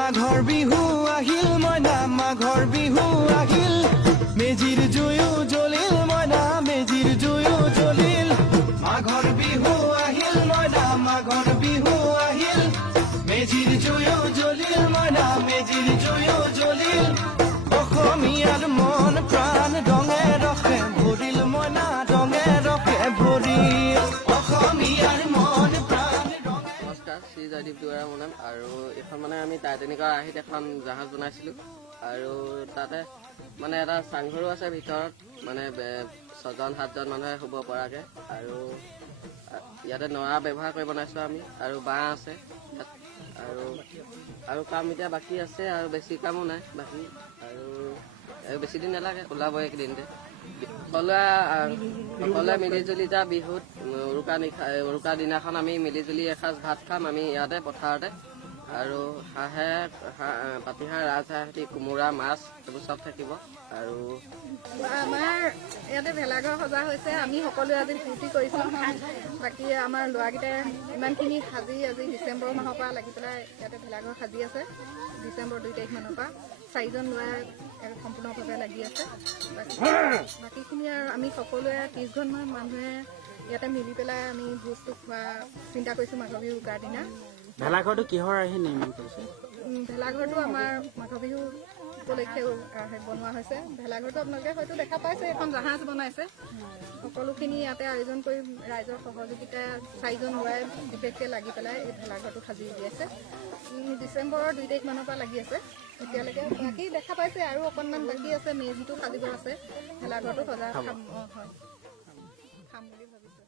মাঘৰ বিহু আহিল মইনা মাঘৰ বিহু আহিল মেজিৰ জুয়ো জ্বলিল মইনা মেজিৰ জুয়ো জ্বলিল মাঘৰ বিহু আহিল মইনা মাঘৰ বিহু আহিল মেজিৰ জুয়ো জ্বলিল মইনা মেজিৰ জুয়ো জ্বলিল অসমীয়াৰ মন প্ৰাণ ৰঙে ৰসে ভৰিল মইনা ৰঙে ৰসে ভৰিল অসমীয়াৰ মন প্ৰাণ ৰঙে। নমস্কাৰ, শ্ৰী জয়দীপ দুৱৰা মোৰ নাম। আৰু এইখন মানে আমি টাইটানিকৰ আৰ্হিত এখন জাহাজ বনাইছিলোঁ আৰু তাতে মানে এটা চাংঘৰো আছে ভিতৰত, মানে 6-7জন মানুহে শুব পৰাকৈ। আৰু ইয়াতে নৰা ব্যৱহাৰ কৰি বনাইছোঁ আমি, আৰু বাঁহ আছে ইয়াত। আৰু কাম এতিয়া বাকী আছে, আৰু বেছি কামো নাই বাকী, আৰু বেছি দিন নালাগে, ওলাব এইকেইদিনতে। সকলোৱে মিলিজুলি এতিয়া বিহুত উৰুকা দিনাখন আমি মিলিজুলি এসাঁজ ভাত খাম আমি ইয়াতে পথাৰতে। আৰু পাতিহাঁহ ৰাজহাঁহ সৈতে কোমোৰা মাছ এইবোৰ চব থাকিব। আৰু আমাৰ ইয়াতে ভেলাঘৰ সজা হৈছে, আমি সকলোৱে আজি ফূৰ্তি কৰিছোঁ। বাকী আমাৰ ল'ৰাকেইটাই ইমানখিনি সাজি আজি ডিচেম্বৰ মাহৰ পৰা লাগি পেলাই ইয়াতে ভেলাঘৰ সাজি আছে। ডিচেম্বৰ 2 তাৰিখ মানৰ পৰা 4জন ল'ৰাই সম্পূৰ্ণভাৱে লাগি আছে। বাকীখিনি আৰু আমি সকলোৱে 30ঘৰমান মানুহে ইয়াতে মিলি পেলাই আমি ভোজটো খোৱা চিন্তা কৰিছোঁ মাঘৰ বিহু উৰুকাৰ দিনা। ভেলাঘৰটো কিহৰ আৰ্হি নিৰ্মাণ কৰিছে? ভেলাঘৰটো আমাৰ মাঘৰ বিহু উপলক্ষে বনোৱা হৈছে। ভেলাঘৰটো আপোনালোকে হয়তো দেখা পাইছে, এখন জাহাজ বনাইছে। সকলোখিনি ইয়াতে আয়োজন কৰি ৰাইজৰ সহযোগিতাই 4জন ল'ৰাই বিশেষকৈ লাগি পেলাই এই ভেলাঘৰটো সাজি উলিয়াইছে। ডিচেম্বৰৰ 2 তাৰিখ মানৰ পৰা লাগি আছে এতিয়ালৈকে। বাকী দেখা পাইছে আৰু অকণমান বাকী আছে, মেজিটো সাজিব আছে, ভেলাঘৰটো সজা খাম বুলি ভাবিছোঁ।